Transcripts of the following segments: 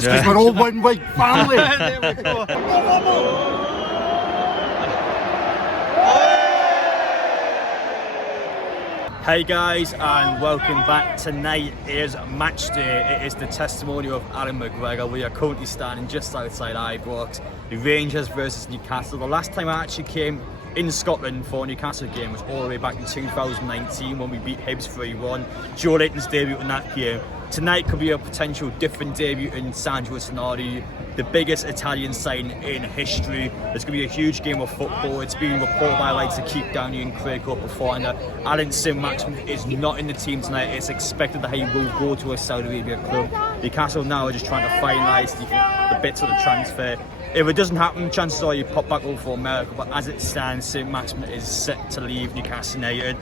That's because we're all one big family. There we go. Hey guys, and welcome back. Tonight is match day. It is the testimonial of Allan McGregor. We are currently standing just outside Ibrox. The Rangers versus Newcastle. The last time I actually came in Scotland for a Newcastle game was all the way back in 2019 when we beat Hibs 3-1. Joe Layton's debut in that game. Tonight could be a potential different debut in Sandro Tonali, the biggest Italian sign in history. There's going to be a huge game of football. It's been reported by lights to keep Downey and Craig up beforehand. Allan St-Maximin is not in the team tonight. It's expected that he will go to a Saudi Arabia club. Newcastle now are just trying to finalise the bits of the transfer. If it doesn't happen, chances are you pop back over for America, but as it stands, St-Maximin is set to leave Newcastle United.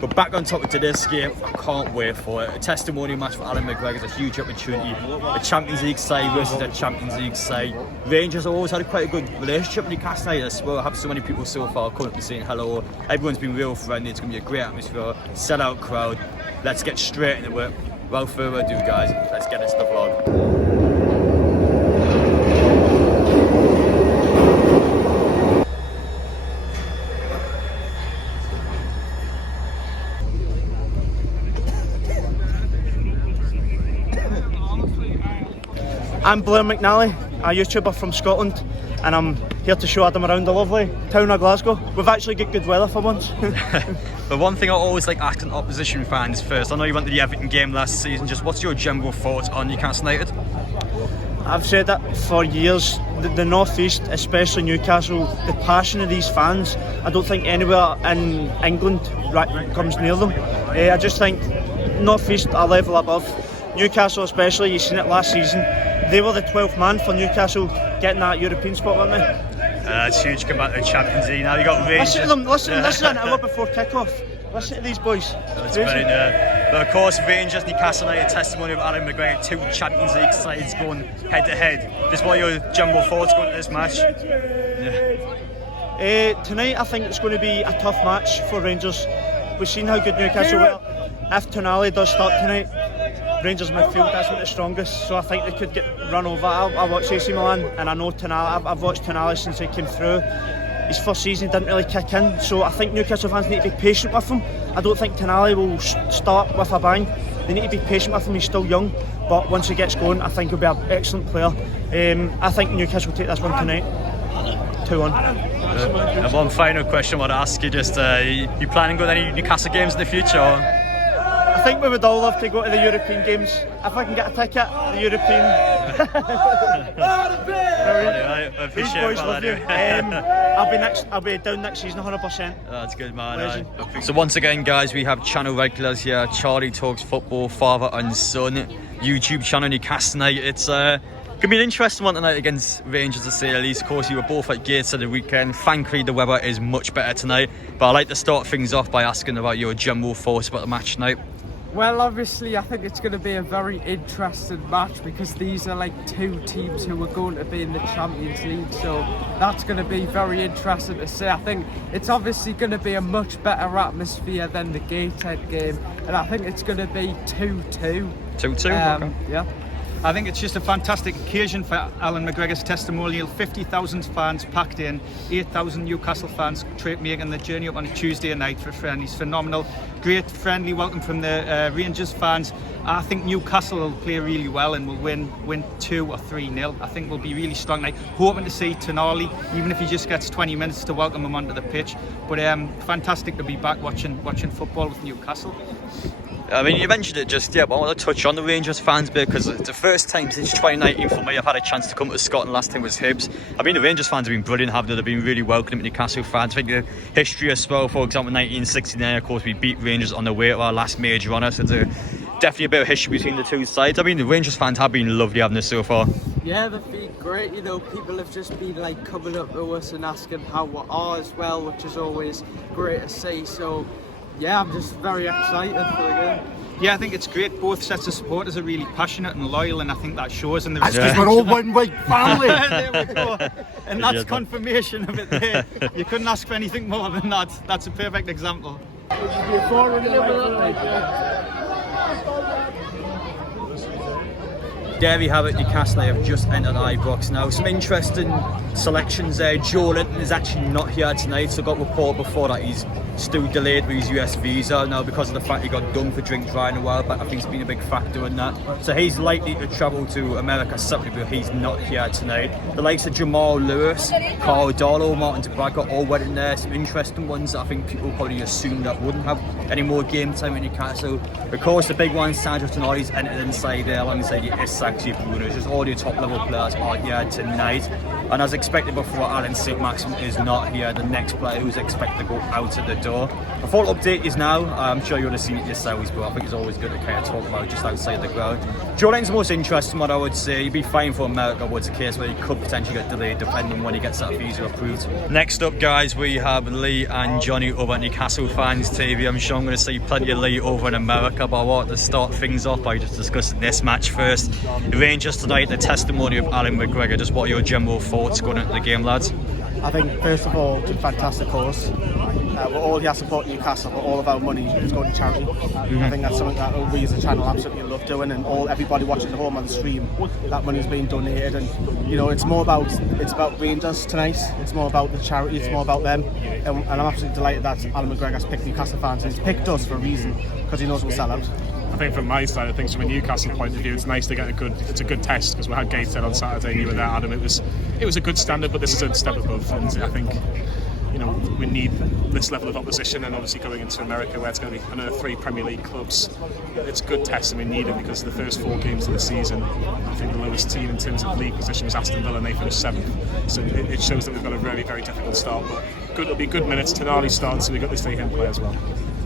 But back on topic to this game, I can't wait for it. A testimonial match for Allan McGregor is a huge opportunity. A Champions League side versus a Champions League side. Rangers have always had quite a good relationship with Newcastle United as well. I have so many people so far coming up and saying hello. Everyone's been real friendly. It's going to be a great atmosphere, sell-out crowd. Let's get straight into it. Without further ado, guys, let's get into the vlog. I'm Blair McNally, a YouTuber from Scotland, and I'm here to show Adam around the lovely town of Glasgow. We've actually got good weather for once. But one thing I always like asking opposition fans first, I know you went to the Everton game last season, just what's your general thoughts on Newcastle United? I've said that for years, the North East, especially Newcastle, the passion of these fans, I don't think anywhere in England comes near them. I just think North East are level above. Newcastle especially, you've seen it last season. They were the 12th man for Newcastle getting that European spot, weren't they? It's huge, come back to the Champions League now. You got Rangers. Listen to them, listen an hour before kick-off. Listen to these boys. That's brilliant. But of course, Rangers, Newcastle United, testimony of Allan McGregor, two Champions League sides going head to head. Just what are your general thoughts going to this match? Tonight, I think it's going to be a tough match for Rangers. We've seen how good Newcastle were. If Tonali does start tonight, Rangers midfield isn't the strongest, so I think they could get run over. I watch AC Milan and I know Tonali. I've watched Tonali since he came through. His first season didn't really kick in, so I think Newcastle fans need to be patient with him. I don't think Tonali will start with a bang. They need to be patient with him. He's still young, but once he gets going, I think he'll be an excellent player. I think Newcastle will take this one tonight. 2-1. And one final question I want to ask you: just you planning on any Newcastle games in the future? Or? I think we would all love to go to the European games. If I can get a ticket, the European. I appreciate that. I'll be down next season 100%. That's good, man. So once again, guys, we have channel regulars here. Charlie Talks Football, father and son. YouTube channel Newcastle United. It's could be an interesting one tonight against Rangers, to say the least. Of course, you were both at Gates at the weekend. Thankfully, the weather is much better tonight. But I'd like to start things off by asking about your general thoughts about the match tonight. Well, obviously, I think it's going to be a very interesting match because these are like two teams who are going to be in the Champions League, so that's going to be very interesting to see. I think it's obviously going to be a much better atmosphere than the Gateshead game, and I think it's going to be 2-2. 2-2? Okay. Yeah. I think it's just a fantastic occasion for Allan McGregor's testimonial. 50,000 fans packed in, 8,000 Newcastle fans making the journey up on a Tuesday night for a friendly. It's phenomenal. Great friendly welcome from the Rangers fans. I think Newcastle will play really well and will win 2 or 3-0. I think we'll be really strong tonight. Hoping to see Tonali, even if he just gets 20 minutes to welcome him onto the pitch. But fantastic to be back watching football with Newcastle. I mean, you mentioned it just yet, but I want to touch on the Rangers fans because it's the first time since 2019 for me I've had a chance to come to Scotland. Last time was Hibs. I mean, the Rangers fans have been brilliant, haven't they? They've been really welcoming Newcastle fans. I think the history as well, for example, 1969, of course, we beat Rangers on the way to our last major honour, so it's definitely a bit of history between the two sides. I mean, the Rangers fans have been lovely, haven't they, so far? Yeah, they've been great. You know, people have just been like coming up to us and asking how we are as well, which is always great to see. So, yeah, I'm just very excited for the game. Yeah, I think it's great. Both sets of supporters are really passionate and loyal, and I think that shows in the That's because we're all one big family. There we go. And that's confirmation of it there. You couldn't ask for anything more than that. That's a perfect example. there we have it. Newcastle have just entered Ibrox now. Some interesting selections there. Joe Linton is actually not here tonight, so got reported before that he's still delayed with his US visa now because of the fact he got done for drink driving a while back. I think it's been a big factor in that. So he's likely to travel to America separately, but he's not here tonight. The likes of Jamal Lewis, Carl Darlow, Martin DeBragger all went in there. Some interesting ones that I think people probably assumed that wouldn't have any more game time in Newcastle. Of course, the big one, Sandro Tonali's entered inside there alongside your Isaacs, your Brunos. Just all your top level players are here tonight. And as expected before, Alan St. Maxim is not here, the next player who's expected to go out of the door. I thought I'll update you now. I'm sure you would have seen it yourselves, but I think it's always good to kind of talk about just outside the ground. Joe Linton's the most interesting one, I would say. He'd be fine for America, but it's a case where he could potentially get delayed depending on when he gets that visa approved. Next up, guys, we have Lee and Johnny over at Newcastle Fans TV. I'm sure I'm going to see plenty of Lee over in America, but I want to start things off by just discussing this match first. The Rangers tonight, the testimony of Allan McGregor. Just what are your general thoughts going into the game, lads? I think, first of all, it's a fantastic cause. We're all here supporting Newcastle, but all of our money is going to charity. I think that's something that we as a channel absolutely love doing, and everybody watching at home on the stream, that money's being donated. And you know, it's about Rangers tonight. It's more about the charity. It's more about them. And I'm absolutely delighted that Allan McGregor's picked Newcastle fans, and he's picked us for a reason because he knows we'll sell out. I think from my side of things, from a Newcastle point of view, it's nice to get it's a good test, because we had Gateshead on Saturday, you were there, Adam. It was a good standard, but this is a step above, and I think, you know, we need this level of opposition, and obviously going into America where it's going to be another 3 Premier League clubs, it's a good test, and we need it, because the first 4 games of the season, I think the lowest team in terms of league position was Aston Villa, and they finished 7th, so it shows that we've got a very, very difficult start, but it'll be good minutes. Tonali's starting, so we've got to stay here and play as well.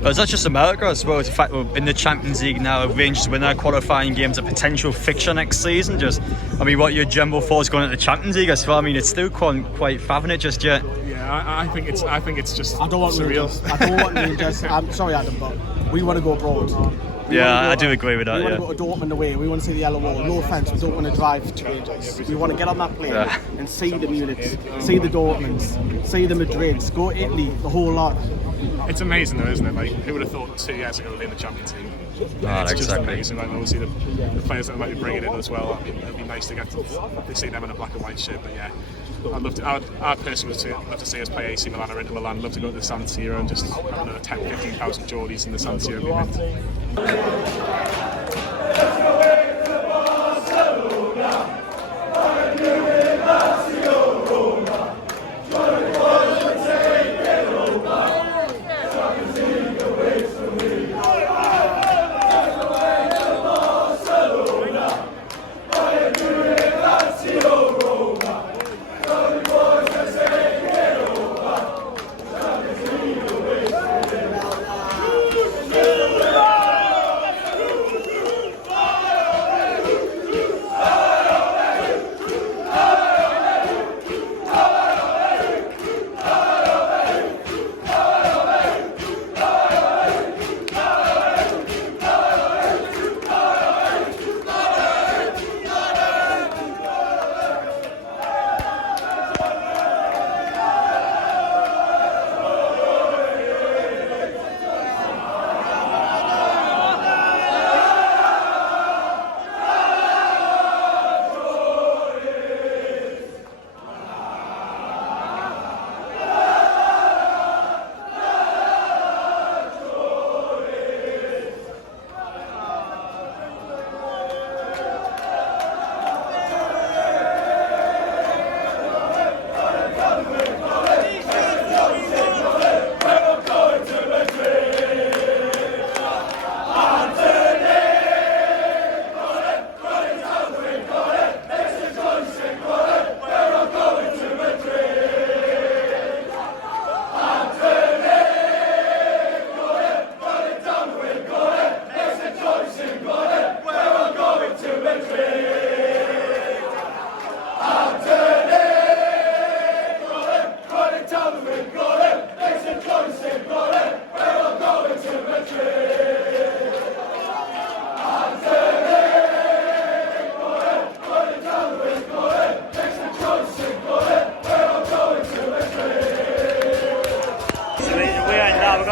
But it's not just America as well. It's the fact we're in the Champions League now. Rangers win their qualifying games, a potential fixture next season. Just, I mean, what your general thoughts going into the Champions League as well? I mean, it's still quite fathoming it just yet. Yeah, I think it's just I don't want surreal. Rangers. I don't want Rangers. I'm sorry, Adam, but we want to go abroad. I do agree with that. We want to go to Dortmund away. We want to see the yellow wall. No offence, we don't want to drive to Rangers. We want to get on that plane and see the Munichs, see the Dortmunds, see the Madrids, go to Italy, the whole lot. It's amazing though, isn't it? Like, who would have thought 2 years ago we'd be in the Champions League? It's just amazing. Like, obviously the players that might be bringing in as well. It'd be nice to get to see them in a black and white shirt. But yeah, I'd personally love to see us play AC Milan or Inter Milan. I'd love to go to the San Siro and just have another 10,000-15,000 Geordies in the San Siro.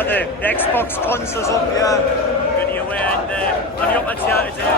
The Xbox consoles up here. Good away and on the upper tier today.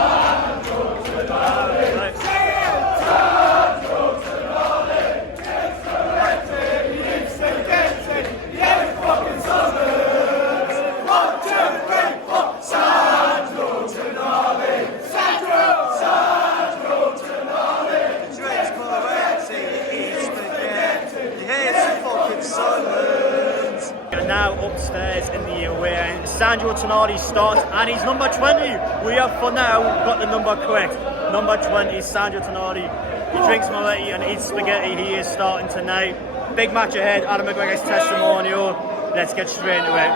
now upstairs in the away end. Sandro Tonali starts, and he's number 20. We have for now got the number correct. Number 20, Sandro Tonali. He drinks Moretti and eats spaghetti. He is starting tonight. Big match ahead. Allan McGregor's testimonial. Let's get straight into it.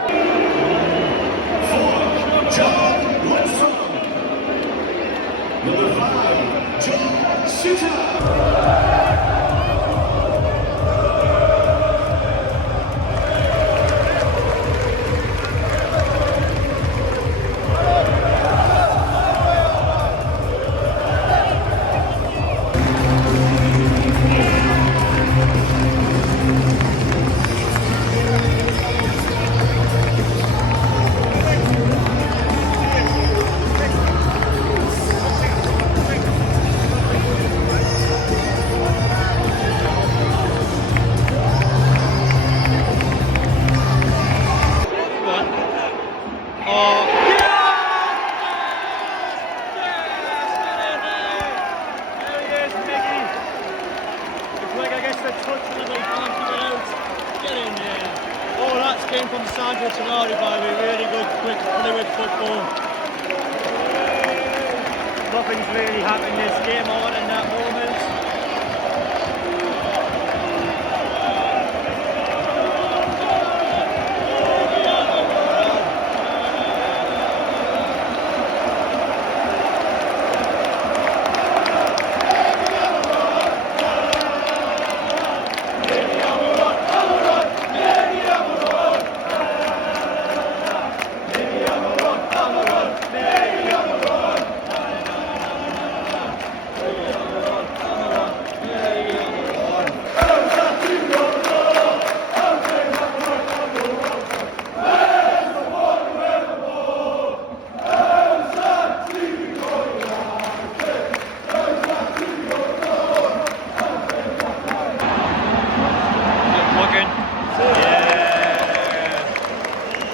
Number 5, John Shooter. Came from Sandro Tonali, by the way, really good, quick, fluid football. Nothing's really happened this game on in that moment.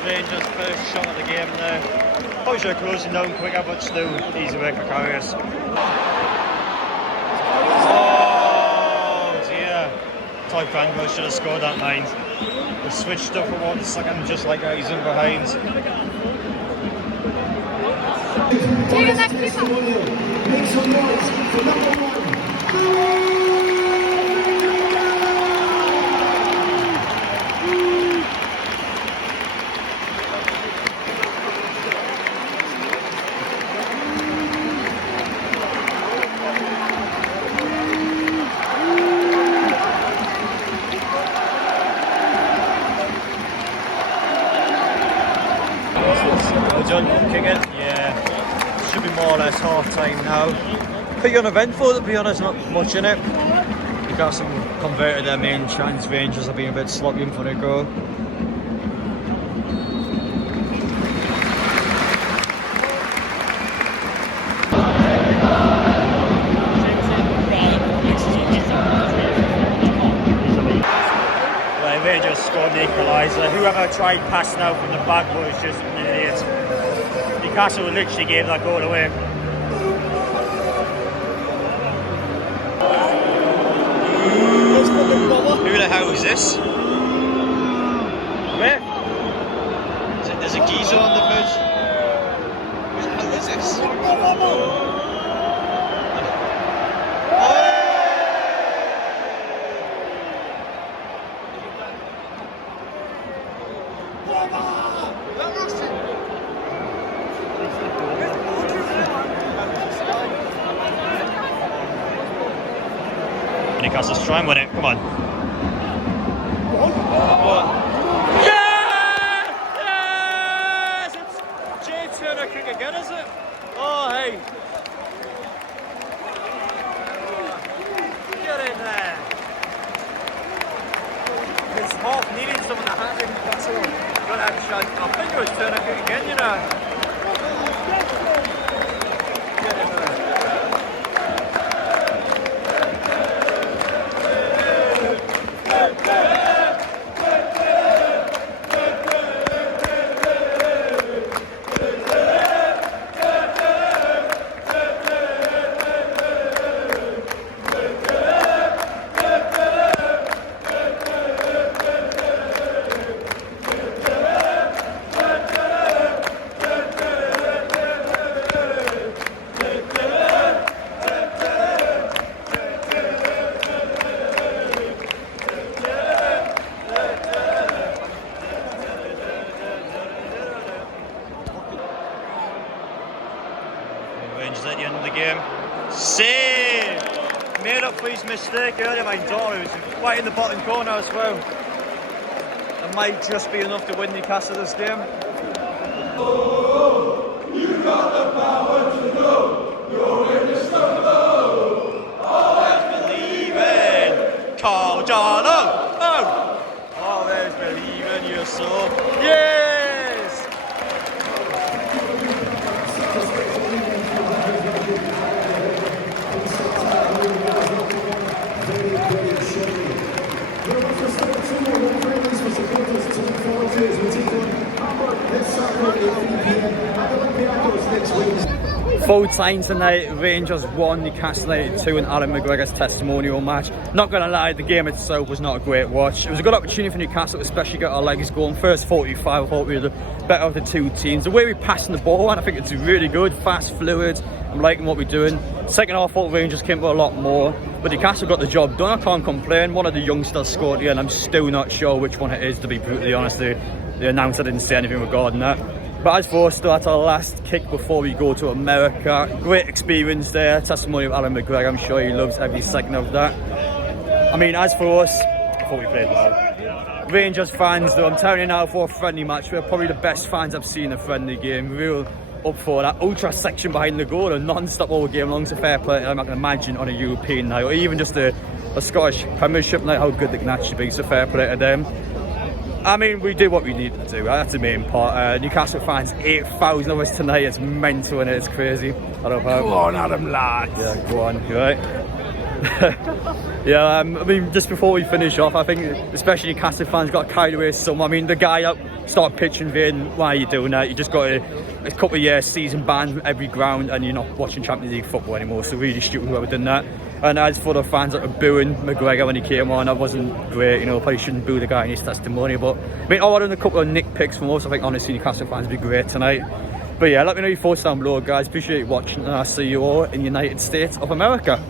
Rangers' first shot of the game there. Probably should have closed him down quicker, but still, easy work for Karius. Oh dear. Todd Cranwell should have scored that mind. We switched up for 1 second, just like he's in behind. Make some noise for number 1. John kicking it, yeah. Should be more or less half time now. Pretty uneventful, to be honest, not much in it. Newcastle converted their main chance. Rangers have been a bit sloppy in front of goal. Rangers scored the equaliser. Whoever tried passing out from the back was just an idiot. Newcastle literally gave that goal away. Who the hell is this? Where? There's a geezer on the pitch. Who the hell is this? Newcastle's trying with it, come on. Yes! Yes! It's Jay Turner kick again, is it? Oh, hey. Get in there. It's half needing someone to hand in Newcastle. Got that shot. I think it was Turner kick again, you know. Get in there. game. Save! Made up for his mistake earlier, my daughter was right in the bottom corner as well. It might just be enough to win Newcastle this game. You got the power to go. You're in the struggle. Always believing. Carl Jarlow. Oh! Always believing your soul. Yes! Full time tonight, Rangers 1, Newcastle United 2 in Allan McGregor's testimonial match. Not going to lie, the game itself was not a great watch. It was a good opportunity for Newcastle to especially get our legs going. First 45, I thought we were the better of the two teams. The way we passing the ball, and I think it's really good, fast, fluid. I'm liking what we're doing. Second half, I thought Rangers came with a lot more, but Newcastle got the job done. I can't complain. One of the youngsters scored here, and I'm still not sure which one it is, to be brutally honest. The announcer didn't say anything regarding that. But as for us, that's our last kick before we go to America. Great experience there. Testimony of Allan McGregor. I'm sure he loves every second of that. I mean, as for us, I thought we played well. Rangers fans, though, I'm telling you now, for a friendly match, we're probably the best fans I've seen in a friendly game. Real up for that ultra section behind the goal and non-stop all game long. So fair play. I'm not going to imagine on a European night or even just a Scottish Premiership night how good they can actually be. So fair play to them. I mean, we do what we need to do. That's the main part. Newcastle fans, 8,000 of us tonight. It's mental and it's crazy. I don't know. Go on, Adam, lads. Yeah, go on. You right? Yeah, I mean, just before we finish off, I think especially Newcastle fans got carried away some. I mean, the guy up started pitching saying, why are you doing that? You just got a couple of years season ban from every ground and you're not watching Champions League football anymore. So really stupid whoever done that. And as for the fans that were booing McGregor when he came on, that wasn't great. You know, probably shouldn't boo the guy in his testimony. But I mean, I wanted a couple of nitpicks from us. I think honestly Newcastle fans would be great tonight. But yeah, let me know your thoughts down below, guys. Appreciate you watching, and I'll see you all in the United States of America.